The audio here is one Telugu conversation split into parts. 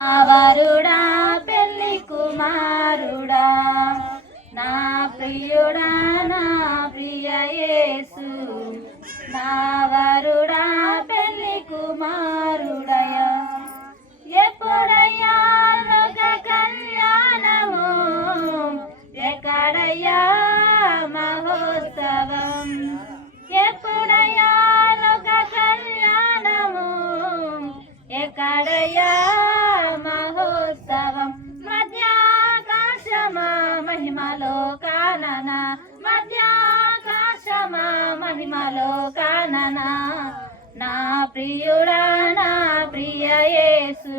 వరుడా పెళ్లి కుమారుడా నా ప్రియుడా నా ప్రియ యేసు నా వరుడా పెళ్లి కుమారుడయ ఎప్పుడయ్యా లోక కళ్యాణము ఎక్కడయ్యా మహోత్సవం ఎప్పుడయ్యా లోక కళ్యాణము ఎక్కడయ్యా మహోత్సవం మధ్యాకాశమా మహిమలో కానన మధ్యాకాశమా మహిమలో కానన నా ప్రియుడా నా ప్రియ యేసు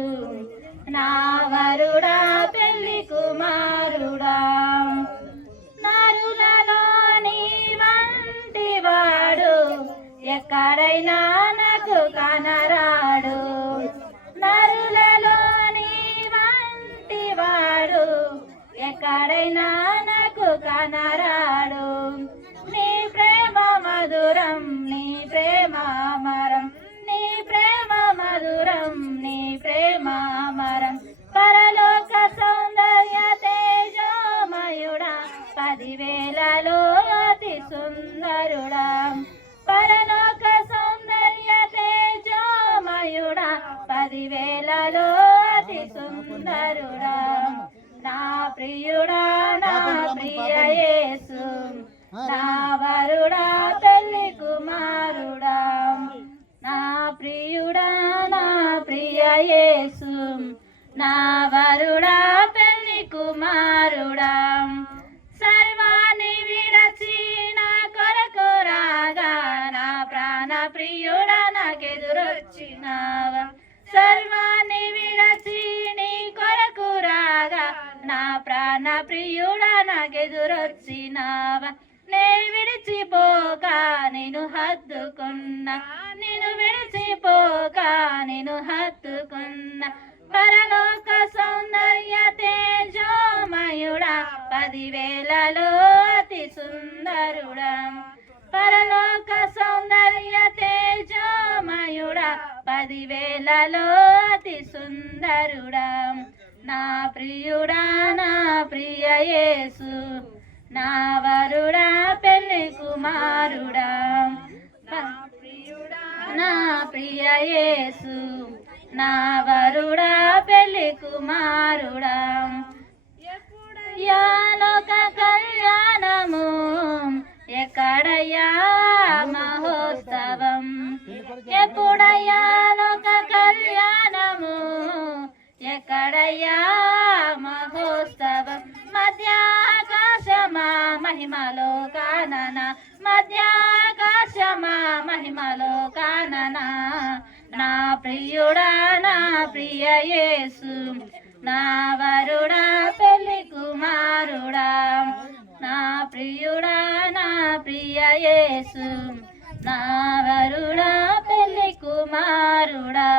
నా వరుడా పెళ్లి కుమారుడా నరులలో నీ వంటి వాడు ఎక్కడైనా నాకు కనరాడు నరులలో నీ వంటి వాడు ఎక్కడైనా నాకు కనరాడు నీ ప్రేమ మధురం నీ ప్రేమ అమరం నీ ప్రేమ మధురం నీ ప్రేమ అమరం పరలోక సౌందర్య తేజోమయుడా 10,000లో అతి సుందరుడా పరలోక సౌందర్య తేజోమయుడా 10,000లో అతి సుందరుడా నా ప్రియుడా నా ప్రియ యేసు నా వరుడా పెళ్లి కుమారుడా నా ప్రియుడా నా ప్రియ యేసు నా వరుడా పెళ్లి కుమారుడా సర్వాన్ని విడచి నా కొరకు రాగా నా ప్రాణ ప్రియుడా నాకెదురొచ్చినావా సర్వాన్ని విడచి నీ కొరకు రాగా నా ప్రాణ ప్రియుడా నాకెదురొచ్చినావా నే విడిచిపోక నేను హత్తుకున్నా నేను విడిచిపోక నేను హత్తుకున్నా పరలోక సౌందర్య తేజోమయుడా 10,000లో అతి సుందరుడా పరలోక సౌందర్య తేజోమయుడా 10,000లో అతి సుందరుడా నా ప్రియుడా నా ప్రియ యేసు నా వరుడా పెళ్లి కుమారుడా నా ప్రియ యేసు నా వరుడా పెళ్లి కుమారుడా లోక కళ్యాణము ఎక్కడయ్యా మహోత్సవం ఎప్పుడయ్యా లోక కళ్యాణము ఎక్కడయ్యా మహోత్సవం మధ్యాకాశమా మహిమలో కానన మధ్యాకాశమా మహిమలో కానన నా ప్రియుడా నా ప్రియ యేసు నా వరుడా పెళ్లి కుమారుడా నా ప్రియుడా నా ప్రియ యేసు నా వరుడా పెళ్లి కుమారుడా